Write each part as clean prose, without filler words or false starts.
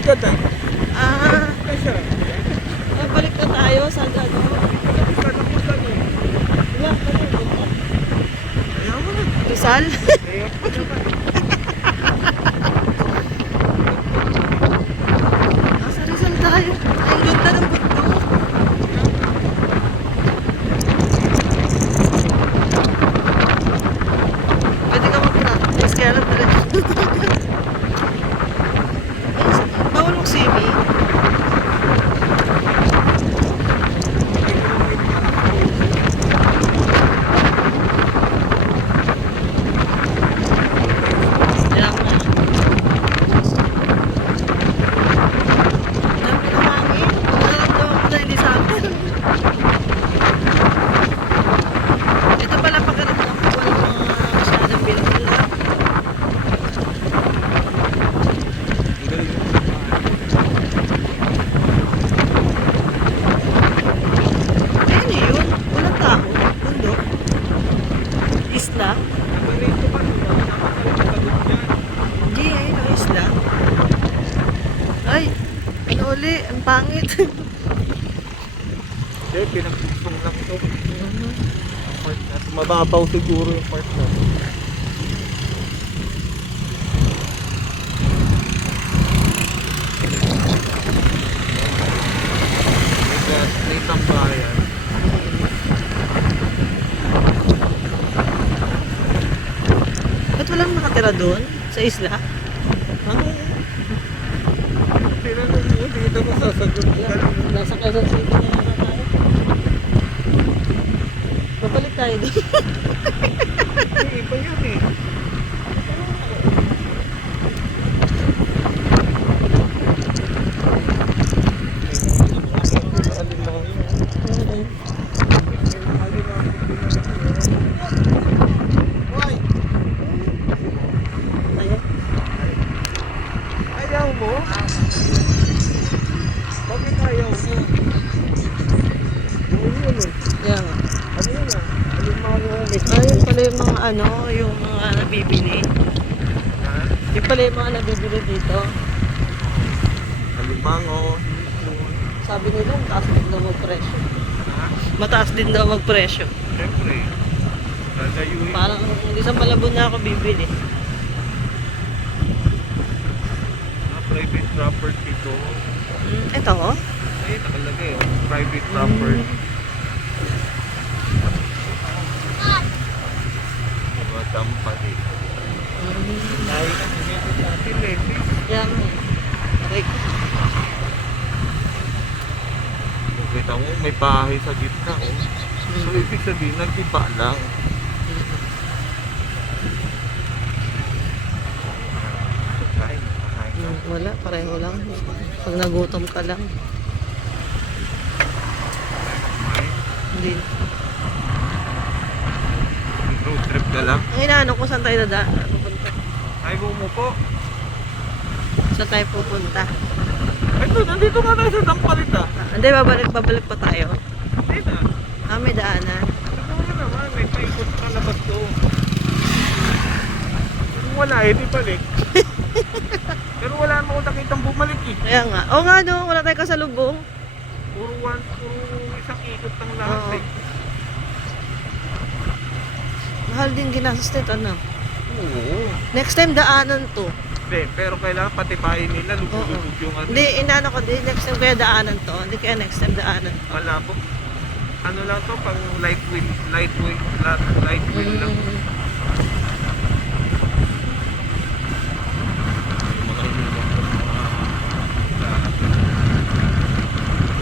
agad ah. Ah, Kasi, balik na tayo sa ano. Yeah, ayaw mo na. Rizal? Ayaw mo naman. Nasa Rizal tayo. Ay, ang ganda ng bundok. Pwede ka mag-practice, kaya lang pala. Bawal mong swimming. Kaya nga. Dami ng hangin. Nararamdaman ko na hindi sa akin. Ito pala pakiramdam ko walang mga masyadong bilbil na. Ano yun? Walang tao? Bundok? Isla? Hindi eh, no isla. Ay, ano uli? Ang pangit. Kaya pinagpusong lang ito. Part na. Mababaw siguro yung part na. May tambayan. Ba't walang nakatira doon? Sa isla? Ano? Tinanong mo, dito mo sasagot. Nasa Quezon City na yata tayo. Babalik tayo doon. Iba yun eh. Ayun. Ayaw mo? Bakit ayaw mo? Ano yun eh? Yan. Ano yun ah? Alimango. Ayun pala yung mga ano, yung mga nabibili. Ha? Yung pala yung mga nabibili dito. Alimango. Sabi nila, mataas din daw magpresyo. Ha? Mataas din daw magpresyo. Siyempre. Dadayuin. Parang hindi sa Malabon na ako bibili. Private property to. Ito oh. Ay, nakalagay oh. Private property. Mga company. Dahil na sinipit natin eh. Yan. Okay. Kita mo, may bahay sa gitna oh. So, ibig sabihin, nagtiba lang. Kain, kain ka. Wala, pareho lang. Pag nagutom ka lang. Hindi. Road trip ka lang. Ang inaano ko, saan tayo dadaan? Pupunta. Ay, mo po. Saan tayo pupunta? Ay, ito, nandito nga tayo sa Dampalit ah. Hindi, babalik pa tayo. Hindi na. May daanan. Siguro naman, may paikot ka labas doon. Kung wala, di balik. Pero wala naman akong nakitang bumalik eh. Kaya nga. Oo nga no, wala tayong kasalubong. Puro isang ikot ng lahat Oo. eh. Mahal din ginastos nito, ano? Oo. Next time daanan to. Hindi, pero kailangan patipayin nila, lubog-lubog yung ano. Hindi, inaano ko din. Next time kaya daanan to. Hindi kaya next time daanan to. Malabo. Ano lang to, pang light wheel lang.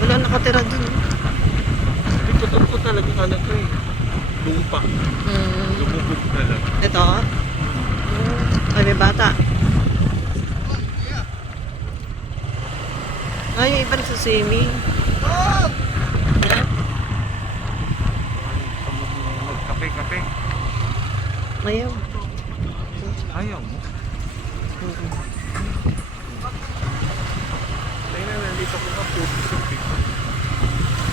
Wala nakatira dun. Ikutan ko talaga ano to eh. Lumpa. Lumubog na lang. Ito. Ay, may bata. Ay, yung iba nagsaswimming. Magkape-kape. Ayaw. Ayaw mo? Tingnan na, nandito ko nga food soup eh.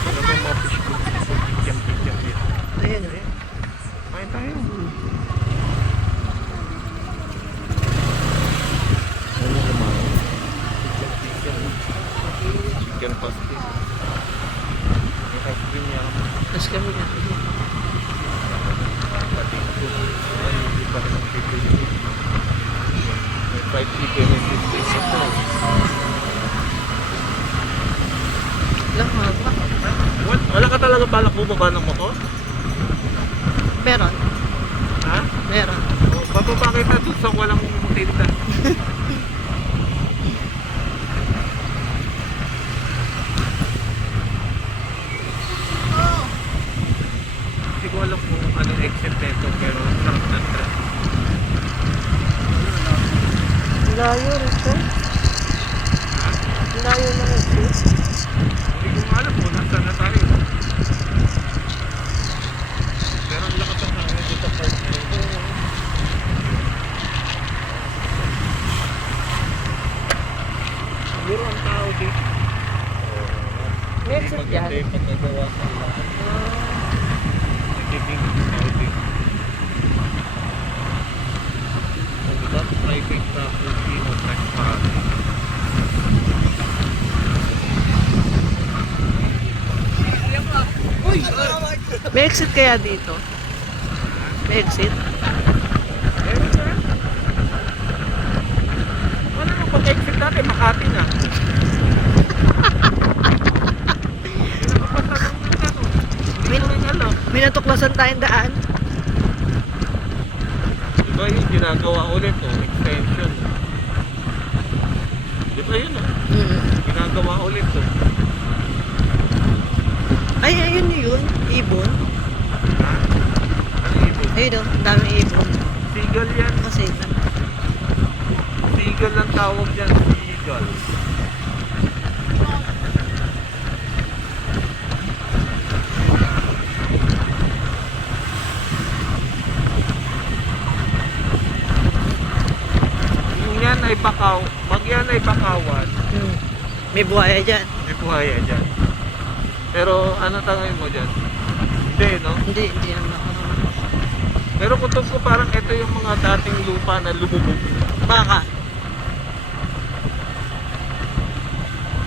Wala mo mga fish food soup. Pikyam-pikyam yan. Ayan. Ayan. Kain tayo. Ano naman? Pikyam-pikyam. balak bumaba ng motor? Meron. Ha? Meron. O, bababa kita doon sa walang tinta. Hindi ko alam kung ano exit nito, pero sarap na trip. Layo rin ito. Layo na rin ito. Hindi ko nga alam kung nasaan na tayo. Pero ang lakas ang hangin dito sa park na ito. Siguro ang tao dito. May exit yan? Hindi maganda yung pagkagawa sa lahat. Nagiging ang tao dito. Without private property or trespassing. May exit kaya dito? May exit? Meron na. Ano nung pag-exit natin, Makati na. Hindi nakapasa ng ano. Hindi ko rin alam. May natuklasan tayong daan. Diba yung ginagawa ulit o extension? Diba yun o? Ginagawa ulit o. Ay, ayun yun. Ibon. Ha? Ano ibon? Ayun o, daming ibon. Seagull yan. Kasi, Seagull ang tawag dyan. Seagull. Yung yan ay bakaw. Pag yan ay bakawan, may buhaya dyan. may buhaya dyan. Pero ano tangayin mo dyan? Hindi, no? Hindi yan ako. Pero kung ko parang ito yung mga dating lupa na lumubog. Baka.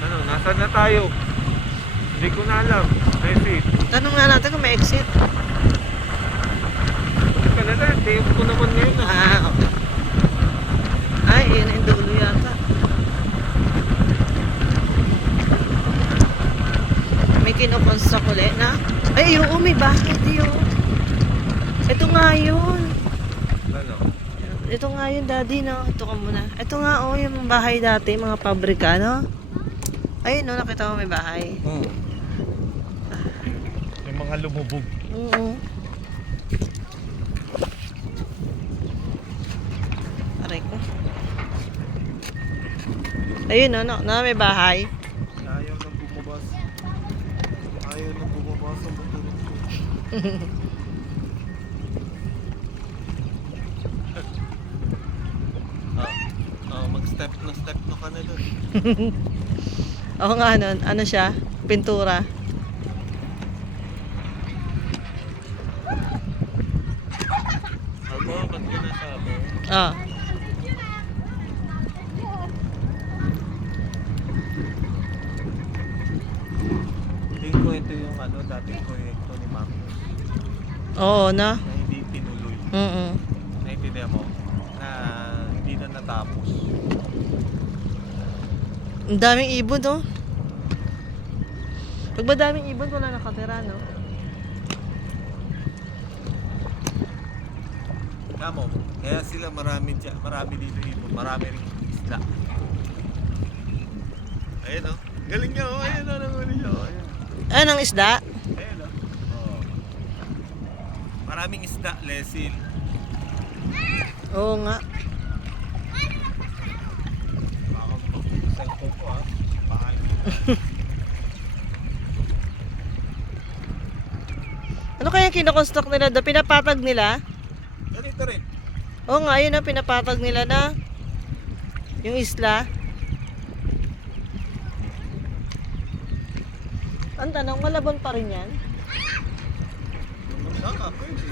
Ano, nasaan na tayo? Hindi ko na alam. Messi, Tanong nga natin kung may exit. ito talaga. Hindi ko naman ngayon na. Okay. Ay, yun yung dulo yata. May kinukonstruct ulit na. Ay, oo, may bakit yun. Ito nga yun. Ano? Ito nga yun, daddy, no? Ito ka muna. Ito nga, oh, yung bahay dati, mga pabrika, no? Ayun, no, nakita mo may bahay. Yung mga lumubog. Oo. Aray ko. Ayun, no, no, may bahay. Ayaw nang bumabas. Ayaw nang bumabas sa motor. Mag-step na ka na doon. Oo nga, ano siya? Pintura. Abo, ba't ka nasabi? Ah. Hindi ko ito yung ano, dating proyekto ni Marcos Oo, na. na hindi tinuloy. Naintindihan mo? Na hindi na natapos. Ang daming ibon, no? Pag ba daming ibon, wala nakatira, no? Kamo, kaya sila marami dito ibon, marami rin isda. Ayun o, galing niya o, ayun o, nangunin niya o, ayun. Anong isda? Ayun o. Oh. Maraming isda, lesil. Oo nga. Baka cellphone ko ha, bakal. Ano kaya kinoconstruct nila doon? Pinapatag nila? Ganito rin. Oo nga, yun na, pinapatag nila na. Yung isla. Ang tanong, malabon pa rin yan? Baka, pwede.